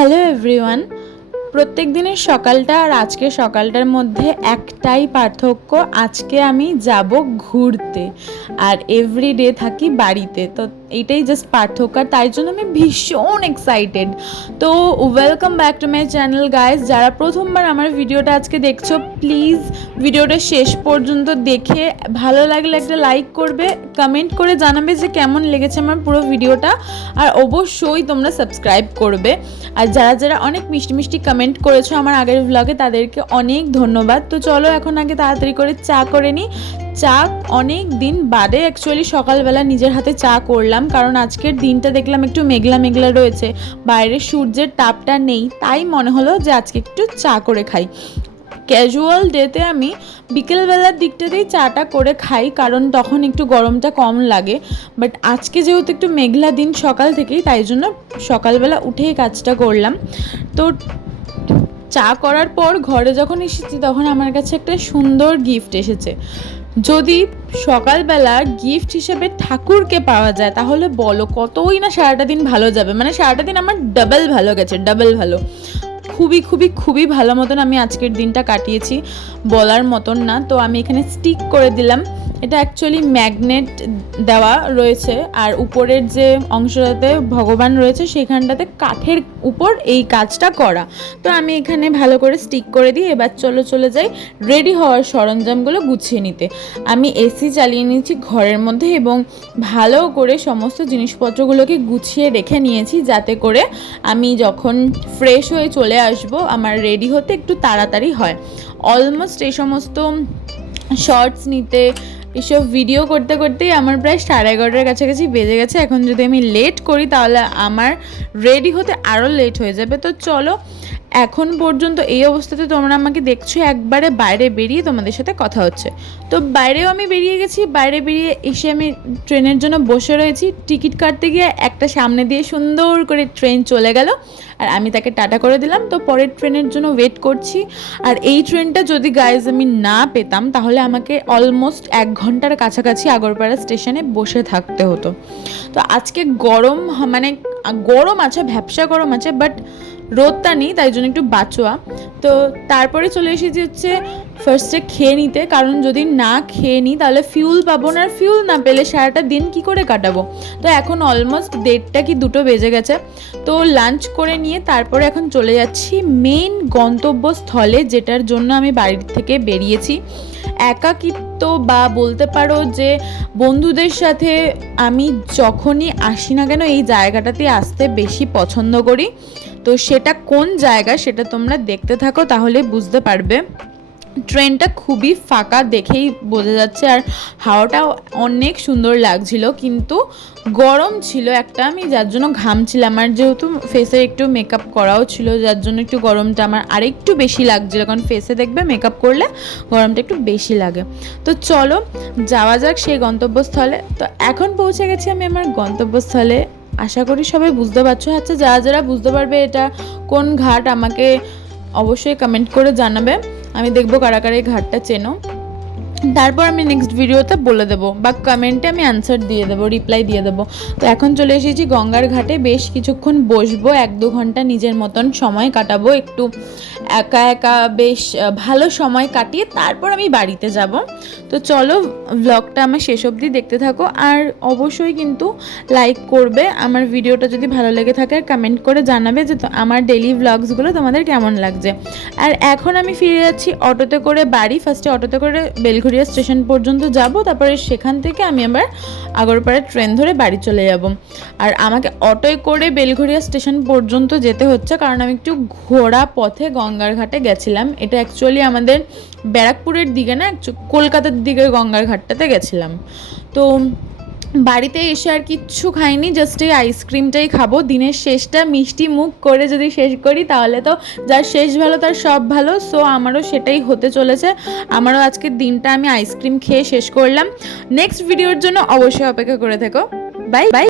Hello everyone. প্রত্যেক দিনের সকালটা আর আজকের সকালটার মধ্যে একটাই পার্থক্য, আজকে আমি যাব ঘুরতে আর এভরিডে থাকি বাড়িতে। তো এইটাই জাস্ট পার্থক্য, আর তাই জন্য আমি ভীষণ এক্সাইটেড। তো welcome back to my channel guys. যারা প্রথমবার আমার ভিডিওটা আজকে দেখছো, প্লিজ ভিডিওটা শেষ পর্যন্ত দেখে ভালো লাগলে একটা লাইক করবে, কমেন্ট করে জানাবে যে কেমন লেগেছে আমার পুরো ভিডিওটা, আর অবশ্যই তোমরা সাবস্ক্রাইব করবে। আর যারা যারা অনেক মিষ্টি মিষ্টি কমেন্ট করেছো আমার আগের ব্লগে, তাদেরকে অনেক ধন্যবাদ। তো চলো এখন আগে তাড়াতাড়ি করে চা করে নিই। চা অনেক দিন বাদে অ্যাকচুয়ালি সকালবেলা নিজের হাতে চা করলাম, কারণ আজকের দিনটা দেখলাম একটু মেঘলা মেঘলা রয়েছে, বাইরে সূর্যের তাপটা নেই, তাই মনে হলো যে আজকে একটু চা করে খাই। ক্যাজুয়াল ডেতে আমি বিকেলবেলার দিকটাতেই চাটা করে খাই, কারণ তখন একটু গরমটা কম লাগে। বাট আজকে যেহেতু একটু মেঘলা দিন সকাল থেকেই, তাই জন্য সকালবেলা উঠেই কাজটা করলাম। তো চা করার পর ঘরে যখন এসেছি, তখন আমার কাছে একটা সুন্দর গিফট এসেছে। যদি সকালবেলা গিফট হিসেবে ঠাকুরকে পাওয়া যায়, তাহলে বলো কতই না সারাটা দিন ভালো যাবে। মানে সারাটা দিন আমার ডাবল ভালো গেছে, ডাবল ভালো। খুবই খুবই খুবই ভালো মতন আমি আজকের দিনটা কাটিয়েছি, বলার মতন না। তো আমি এখানে স্টিক করে দিলাম। এটা অ্যাকচুয়ালি ম্যাগনেট দেওয়া রয়েছে, আর উপরের যে অংশটাতে ভগবান রয়েছে সেখানটাতে কাঠের উপর এই কাজটা করা। তো আমি এখানে ভালো করে স্টিক করে দিই। এবার চলে যাই রেডি হওয়ার সরঞ্জামগুলো গুছিয়ে নিতে। আমি এসি চালিয়ে নিয়েছি ঘরের মধ্যে এবং ভালো করে সমস্ত জিনিসপত্রগুলোকে গুছিয়ে রেখে নিয়েছি, যাতে করে আমি যখন ফ্রেশ হয়ে চলে আসবো আমার রেডি হতে একটু তাড়াতাড়ি হয়। অলমোস্ট এই সমস্ত শর্টস নিতে, এসব ভিডিও করতে করতেই আমার প্রায় 11:30 কাছাকাছি বেজে গেছে। এখন যদি আমি লেট করি তাহলে আমার রেডি হতে আরও লেট হয়ে যাবে। তো চলো, এখন পর্যন্ত এই অবস্থাতে তোমরা আমাকে দেখছো একবারে বাইরে বেরিয়ে তোমাদের সাথে কথা হচ্ছে। তো বাইরেও আমি বেরিয়ে গেছি। বাইরে বেরিয়ে এসে আমি ট্রেনের জন্য বসে রয়েছি। টিকিট কাটতে গিয়ে একটা সামনে দিয়ে সুন্দর করে ট্রেন চলে গেল, আর আমি তাকে টাটা করে দিলাম। তো পরের ট্রেনের জন্য ওয়েট করছি। আর এই ট্রেনটা যদি গাইজ আমি না পেতাম, তাহলে আমাকে অলমোস্ট 1 ঘন্টার কাছাকাছি আগরপাড়া স্টেশনে বসে থাকতে হতো। তো আজকে গরম, মানে গরম আছে, ভ্যাপসা গরম আছে, বাট রোদটা নেই, তাই জন্য একটু বাঁচোয়া। তো তারপরে চলে এসেছি হচ্ছে ফার্স্টে খেয়ে নিতে, কারণ যদি না খেয়ে নিই তাহলে ফিউল পাবো না, আর ফিউল না পেলে সারাটা দিন কি করে কাটাবো। তো এখন অলমোস্ট 1:30 কি 2 বেজে গেছে। তো লাঞ্চ করে নিয়ে তারপরে এখন চলে যাচ্ছি মেইন গন্তব্যস্থলে, যেটার জন্য আমি বাড়ির থেকে বেরিয়েছি। একাকিত্ব বা বলতে পারো যে বন্ধুদের সাথে আমি যখনই আসি না কেন এই জায়গাটাতে আসতে বেশি পছন্দ করি। তো সেটা কোন জায়গা সেটা তোমরা দেখতে থাকো, তাহলে বুঝতে পারবে। ট্রেনটা খুবই ফাঁকা দেখেই বোঝা যাচ্ছে, আর হাওয়াটাও অনেক সুন্দর লাগছিল, কিন্তু গরম ছিল একটা, আমি যার জন্য ঘামছিলাম। আর যেহেতু ফেসে একটু মেকআপ করাও ছিল, যার জন্য একটু গরমটা আমার আরেকটু বেশি লাগছিল, কারণ ফেসে দেখবে মেকআপ করলে গরমটা একটু বেশি লাগে। তো চলো যাওয়া যাক সেই গন্তব্যস্থলে। তো এখন পৌঁছে গেছি আমি আমার গন্তব্যস্থলে। আশা করি সবাই বুঝতে পারছো। আচ্ছা, যারা যারা বুঝতে পারবে এটা কোন ঘাট, আমাকে অবশ্যই কমেন্ট করে জানাবে। আমি দেখবো কারা কারা এই ঘাটটা চেনো। তারপর আমি নেক্সট ভিডিওতে বলে দেবো, বা কমেন্টে আমি অ্যান্সার দিয়ে দেবো, রিপ্লাই দিয়ে দেবো। তো এখন চলে এসেছি গঙ্গার ঘাটে। বেশ কিছুক্ষণ বসবো, 1-2 ঘন্টা নিজের মতন সময় কাটাবো, একটু একা একা বেশ ভালো সময় কাটিয়ে তারপর আমি বাড়িতে যাব। তো চলো ব্লগটা আমার শেষ অবধি দেখতে থাকো, আর অবশ্যই কিন্তু লাইক করবে আমার ভিডিওটা যদি ভালো লেগে থাকে, আর কমেন্ট করে জানাবে যে আমার ডেইলি ব্লগসগুলো তোমাদের কেমন লাগছে। আর এখন আমি ফিরে যাচ্ছি অটোতে করে বাড়ি। ফার্স্টে অটোতে করে বেলঘরিয়া স্টেশন পর্যন্ত যাব, তারপরে সেখান থেকে আমি আবার আগরপাড়া ট্রেন ধরে বাড়ি চলে যাব। আর আমাকে অটোয় করে বেলঘরিয়া স্টেশন পর্যন্ত যেতে হচ্ছে, কারণ আমি একটু ঘোরা পথে গঙ্গার ঘাটে গেছিলাম। এটা অ্যাকচুয়ালি আমাদের ব্যারাকপুরের দিকে না, কলকাতার দিকে গঙ্গার ঘাটটাতে গেছিলাম। তো বাড়িতে এসে আর কিচ্ছু খাইনি, জাস্ট এই আইসক্রিমটাই খাবো। দিনের শেষটা মিষ্টি মুখ করে যদি শেষ করি, তাহলে তো যার শেষ ভালো তার সব ভালো। সো আমারও সেটাই হতে চলেছে। আমারও আজকের দিনটা আমি আইসক্রিম খেয়ে শেষ করলাম। নেক্সট ভিডিওর জন্য অবশ্যই অপেক্ষা করে থেকো। Bye bye.